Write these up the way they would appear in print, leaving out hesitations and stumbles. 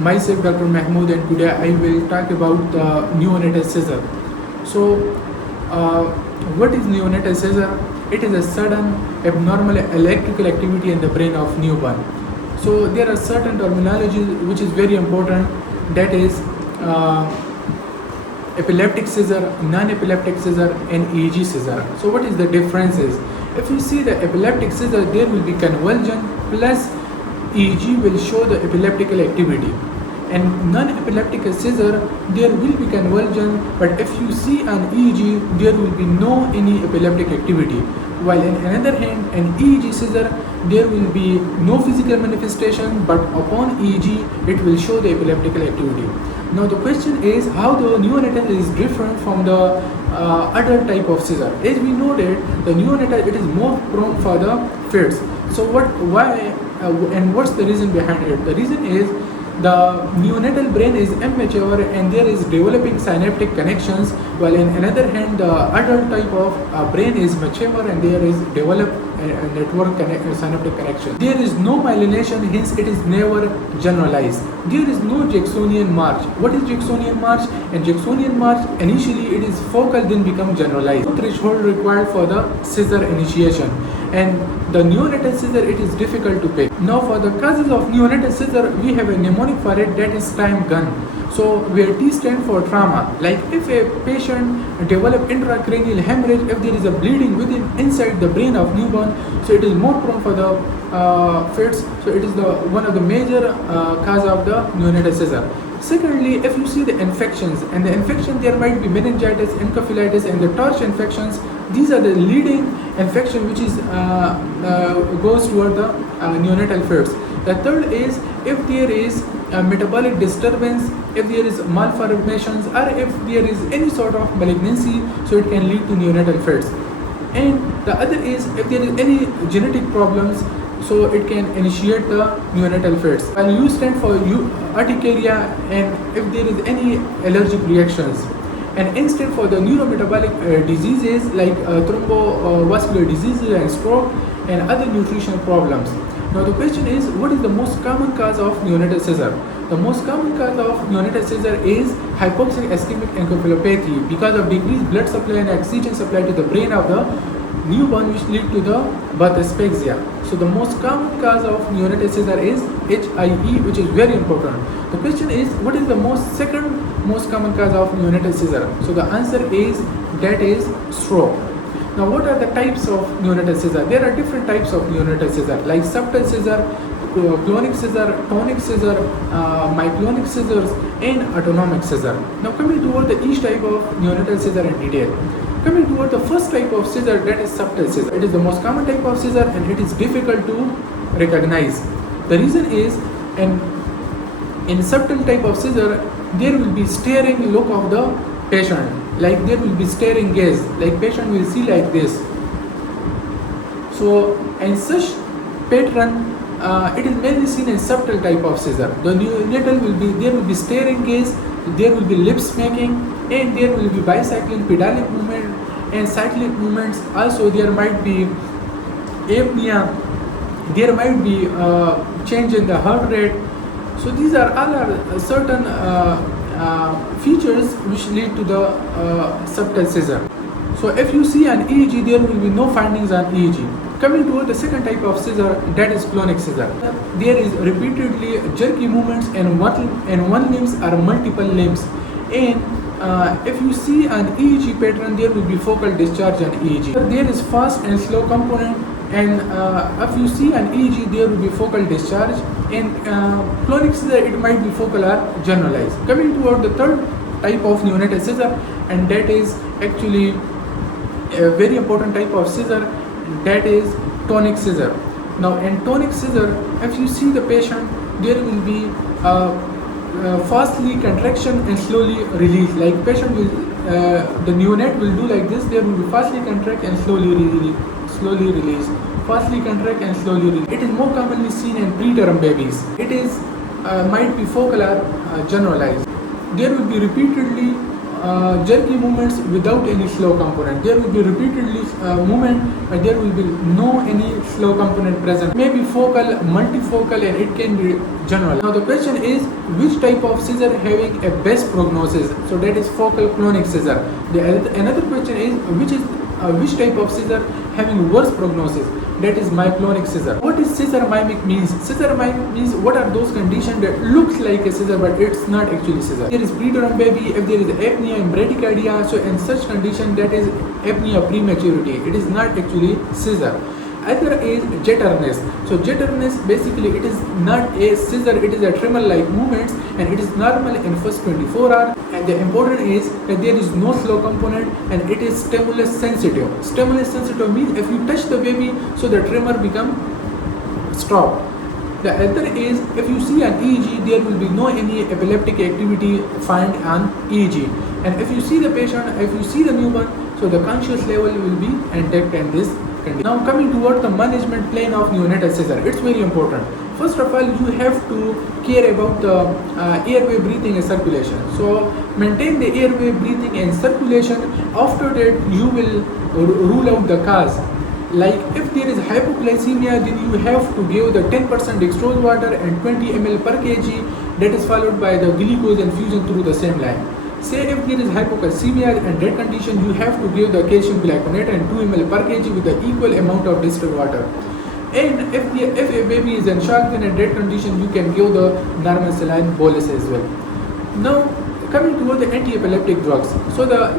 Myself Dr. Mahmood, and today I will talk about the neonatal seizure. So what is neonatal seizure? It is a sudden abnormal electrical activity in the brain of newborn. So there are certain terminology which is very important, that is epileptic seizure, non-epileptic seizure, and EEG seizure. So what is the differences? If you see the epileptic seizure, there will be convulsion plus EEG will show the epileptical activity. And non-epileptic seizure, there will be convulsion, but if you see an EEG, there will be no any epileptic activity. While in another hand, an EEG seizure, there will be no physical manifestation, but upon EEG, it will show the epileptical activity. Now the question is how the neonatal is different from the other type of seizure. As we know that the neonatal, it is more prone for the fits. So why and what's the reason behind it? The reason is the neonatal brain is immature and there is developing synaptic connections, while in another hand the adult type of brain is mature and there is developed network synaptic connection. There is no myelination, hence it is never generalized. There is no Jacksonian march. What is Jacksonian march? And Jacksonian march, initially it is focal, then become generalized. No threshold required for the seizure initiation, and the neonatal seizure, it is difficult to pick. Now for the causes of neonatal seizure, we have a mnemonic for it, that is time gun. So where T stand for trauma, like if a patient develop intracranial hemorrhage, if there is a bleeding inside the brain of newborn, so it is more prone for the fits. So it is the one of the major cause of the neonatal seizure. Secondly, if you see the infections, and the infection, there might be meningitis, encephalitis, and the torch infections. These are the leading infection which is goes toward the neonatal fits. The third is if there is a metabolic disturbance, if there is malformations, or if there is any sort of malignancy, so it can lead to neonatal fits. And the other is if there is any genetic problems, so it can initiate the neonatal fits. While U stand for urticaria, and if there is any allergic reactions. And N stand for the neurometabolic diseases like thrombovascular diseases and stroke and other nutritional problems. Now the question is, what is the most common cause of neonatal seizure? The most common cause of neonatal seizure is hypoxic-ischemic encephalopathy, because of decreased blood supply and oxygen supply to the brain of the newborn, which lead to the birth asphyxia. So the most common cause of neonatal seizure is HIE, which is very important. The question is, what is the second most common cause of neonatal seizure? So the answer is, that is stroke. Now what are the types of neonatal seizure? There are different types of neonatal seizure, like subtle seizure, clonic seizure, tonic seizure, myoclonic seizures, and autonomic seizure. Now coming toward each type of neonatal seizure in detail. Coming toward the first type of seizure, that is subtle seizure. It is the most common type of seizure and it is difficult to recognize. The reason is, in subtle type of seizure, there will be staring look of the patient, like there will be staring gaze, like patient will see like this. So in such pattern, it is mainly seen in subtle type of seizure. The neonatal there will be staring gaze, there will be lip smacking, and there will be bicycling, pedalic movement, and cyclic movements. Also there might be apnea, there might be change in the heart rate. So these are all certain features which lead to the subtle seizure. So if you see an EEG, there will be no findings on EEG. Coming toward the second type of seizure, that is clonic seizure. There is repeatedly jerky movements and one limbs or multiple limbs. And if you see an EEG pattern, there will be focal discharge on EEG. There is fast and slow component, and if you see an EEG, there will be focal discharge. In clonic seizure, it might be focal or generalized. Coming toward the third type of neonatal seizure, and that is actually a very important type of seizure, that is tonic seizure. Now in tonic seizure, if you see the patient, there will be fastly contraction and slowly release. Like patient will, the neonate will do like this. There will be fastly contract and slowly release. Fastly contract and slowly release. It is more commonly seen in preterm babies. It is might be focal or generalized. There will be repeatedly jerky movements without any slow component. There will be repeatedly movement, but there will be no any slow component present. Maybe focal, multifocal, and it can be general. Now the question is, which type of seizure having a best prognosis? So that is focal clonic seizure. Another question is, which type of seizure having worse prognosis? That is myoclonic seizure. What is seizure mimic means? Seizure mimic means what are those conditions that looks like a seizure but it's not actually seizure. There is preterm baby, if there is apnea and bradycardia, so in such condition that is apnea prematurity. It is not actually seizure. Other is jitterness. So jitterness, basically it is not a seizure, it is a tremor-like movements, and it is normal in first 24 hours. And the important is that there is no slow component and it is stimulus sensitive. Stimulus sensitive means if you touch the baby, so the tremor become stopped. The other is, if you see an EEG, there will be no any epileptic activity found on EEG. And if you see the patient, if you see the newborn, so the conscious level will be intact in this condition. Now coming toward the management plan of neonatal seizure, it's very important. First of all, you have to care about the airway breathing and circulation. So maintain the airway breathing and circulation. After that, you will rule out the cause. Like if there is hypoglycemia, then you have to give the 10% dextrose water and 20 ml per kg. That is followed by the glucose infusion through the same line. Say if there is hypocalcemia, and that condition you have to give the calcium glyconate and 2 ml per kg with the equal amount of distilled water. And if a baby is in shock, then in that condition you can give the normal saline bolus as well. Now coming toward the anti-epileptic drugs. So the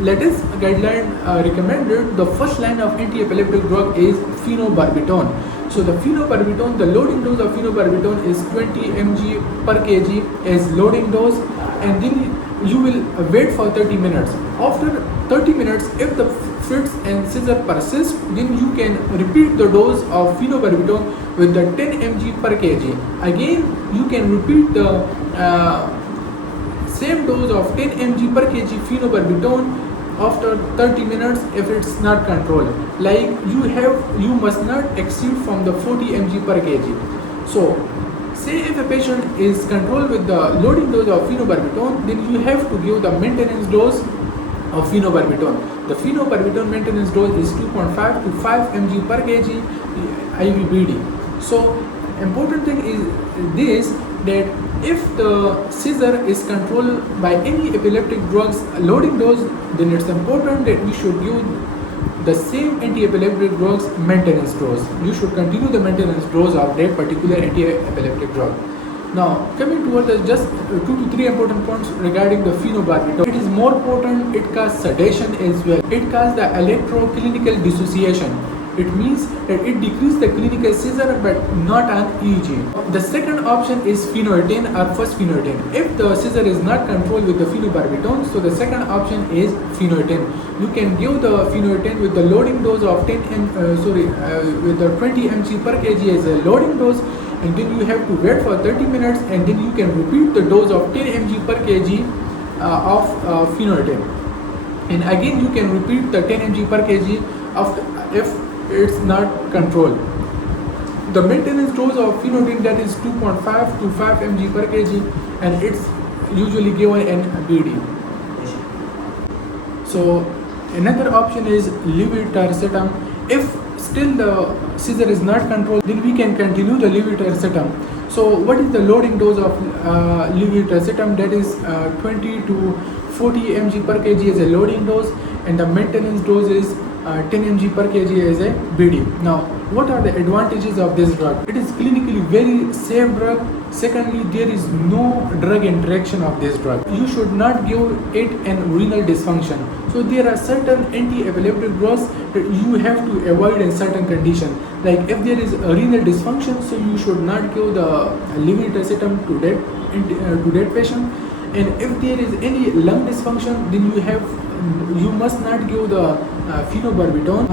latest guideline recommended the first line of anti-epileptic drug is phenobarbital. So the phenobarbital, the loading dose of phenobarbital is 20 mg per kg as loading dose, and then you will wait for 30 minutes. After 30 minutes, if the fits and seizure persist, then you can repeat the dose of phenobarbital with the 10 mg per kg. Again, you can repeat the same dose of 10 mg per kg phenobarbital after 30 minutes if it's not controlled. Like you must not exceed from the 40 mg per kg. So say if a patient is controlled with the loading dose of phenobarbital, then you have to give the maintenance dose of phenobarbital. The phenobarbital maintenance dose is 2.5 to 5 mg per kg IVBD. So important thing is this, that if the seizure is controlled by any epileptic drugs loading dose, then it's important that we should give the same anti-epileptic drugs maintenance dose. You should continue the maintenance dose of that particular anti-epileptic drug. Now coming towards just 2 to 3 important points regarding the phenobarbital. It is more potent, it causes sedation as well. It causes the electroclinical dissociation. It means that it decreases the clinical seizure but not on EEG. The second option is phenobarbital or first phenobarbital. If the seizure is not controlled with the phenobarbital, so the second option is phenobarbital. You can give the phenobarbital with the loading dose of with the 20 mg per kg as a loading dose, and then you have to wait for 30 minutes, and then you can repeat the dose of 10 mg per kg of phenobarbital. And again you can repeat the 10 mg per kg after if it's not controlled. The maintenance dose of phenobarbital, that is 2.5 to 5 mg per kg, and it's usually given in BD. So another option is levetiracetam. If still the seizure is not controlled, then we can continue the levetiracetam. So what is the loading dose of levetiracetam? That is 20 to 40 mg per kg as a loading dose, and the maintenance dose is 10 mg per kg as a BD. Now, what are the advantages of this drug? It is clinically very safe drug. Secondly, there is no drug interaction of this drug. You should not give it in renal dysfunction. So there are certain anti-epileptic drugs that you have to avoid in certain conditions. Like if there is a renal dysfunction, so you should not give the levetiracetam to that patient. And if there is any lung dysfunction, then you must not give the phenobarbital.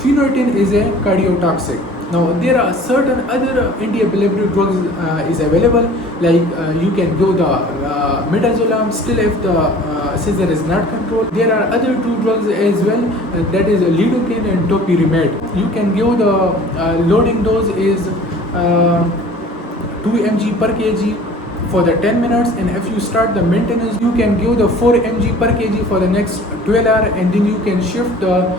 Phenytoin is a cardiotoxic. Now there are certain other anti-epileptic drugs is available, like you can give the midazolam still if the seizure is not controlled. There are other two drugs as well, that is lidocaine and topiramate. You can give the loading dose is 2 mg per kg for the 10 minutes, and if you start the maintenance, you can give the 4 mg per kg for the next 12 hours, and then you can shift the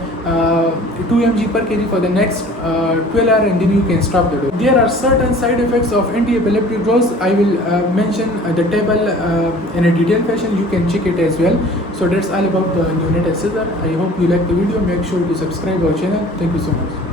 2 mg per kg for the next 12 hours, and then you can stop the dose. There are certain side effects of anti-epileptic drugs. I will mention the table in a detailed fashion. You can check it as well. So that's all about the neonatal seizure. I hope you like the video. Make sure to subscribe our channel. Thank you so much.